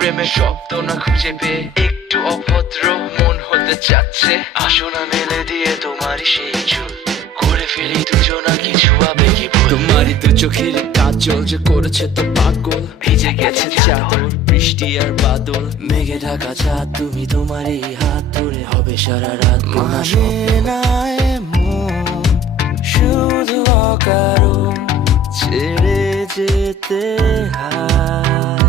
প্রেমের শব্দ না খুঁজে পেয়ে একটু অভদ্র মন হতে চাচ্ছে। আসো না মেলে দিয়ে তোমারই সেই চুল, করে ফেলি দুজনা কিছু আবেগী ভুল। তোমারই দু চোখের কাজল যে করেছে তো পাগল, ভিজে গেছে চাদর বৃষ্টি আর বাদল। মেঘে ঢাকা চাঁদ তুমি তোমারই হাত ধরে হবে সারা রাত। মানে না এমন শুধু অকারণ ছেড়ে যেতে হয়।